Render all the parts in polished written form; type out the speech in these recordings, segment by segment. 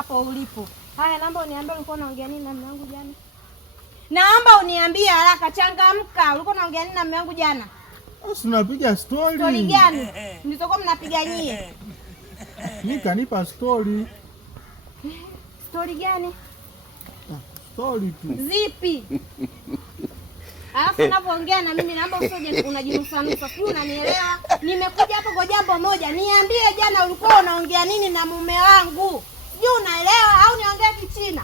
hapo ulipo. Haya, naomba uniambie ulikuwa unaongea nini na mume wangu jana? Naomba uniambie haraka, changamka. Ulikuwa unaongea nini na mume wangu jana? Sasa tunapiga story. Story gani? Mlizokuwa mnapiga nyie? Mimi kanipa story. Story gani? Story tu. Zipi? Alafu unapoongea na mimi naomba usije unajinusanusa. Sio, unanielewa? Nimekuja hapo kwa jambo moja. Niambie jana ulikuwa unaongea nini na mume wangu? Sio, unaelewa au niongee Kichina?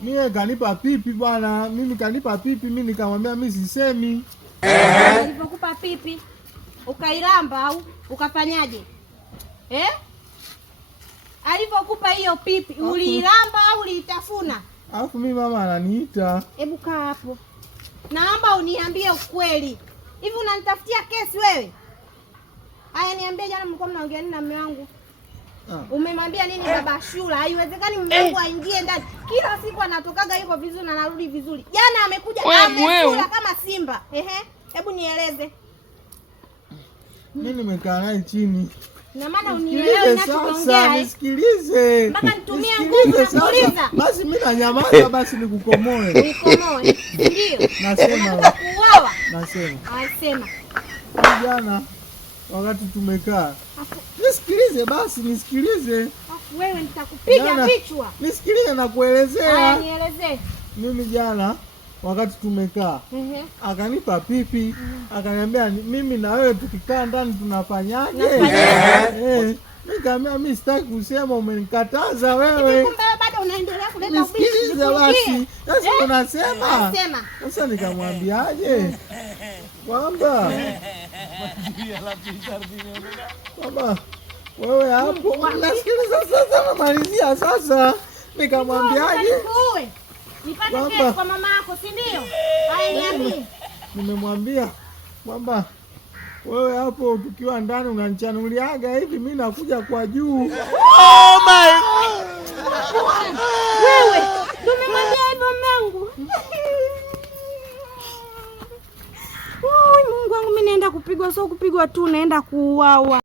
Mimi kanipa pipi bwana. Mimi kanipa pipi, mimi nikamwambia mimi sisemi. Alipokupa pipi ukailamba au ukafanyaje? Alipokupa hiyo pipi uliilamba au uliitafuna? Alafu mimi mama ananiita. Hebu kaa hapo. Naomba uniambie ukweli. Hivi unanitafutia kesi wewe? Haya, niambie jana mlikuwa mnaongea nini na mume wangu? Umemwambia nini baba Shula? Haiwezekani mume wangu aingie ndani. Kila siku anatokaga yuko vizuri na anarudi vizuri. Jana amekuja amekula kama simba. Hebu nieleze. Mimi nimekaa naye chini. Na maana unielewe ninachoongea. Nisikilize. Mpaka nitumie nguvu kuuliza. Basi mimi nanyamaza, basi nikukomoe. Nikukomoe. Ndio. Nasema. Kuuawa. Nasema. Anasema. Jana wakati tumekaa. Nisikilize basi, nisikilize. Wewe nitakupiga vichwa. Nisikilize na kuelezea. Haya, nielezee. Mimi jana wakati tumekaa, akanipa pipi, akaniambia mimi na wewe tukikaa ndani tunafanyaje? Nikamwambia mimi sitaki kusema, umenikataza wewe. Kumbe bado unaendelea kuleta ubishi. Nisikilize basi. Sasa unasema. Sema. Sasa nikamwambiaje? Kwamba wewe hapo unasikiliza sasa, namalizia sasa. Nikamwambiaje? Nipate kesi kwa mama yako, si ndio? Haya, niambie. Nimemwambia kwamba wewe hapo tukiwa ndani unanichanuliaga hivi, mimi nakuja kwa juu. Oh my God! Wewe, umemwambia hivyo Mungu? Mungu wangu, mimi naenda kupigwa, sio kupigwa tu, naenda kuuawa.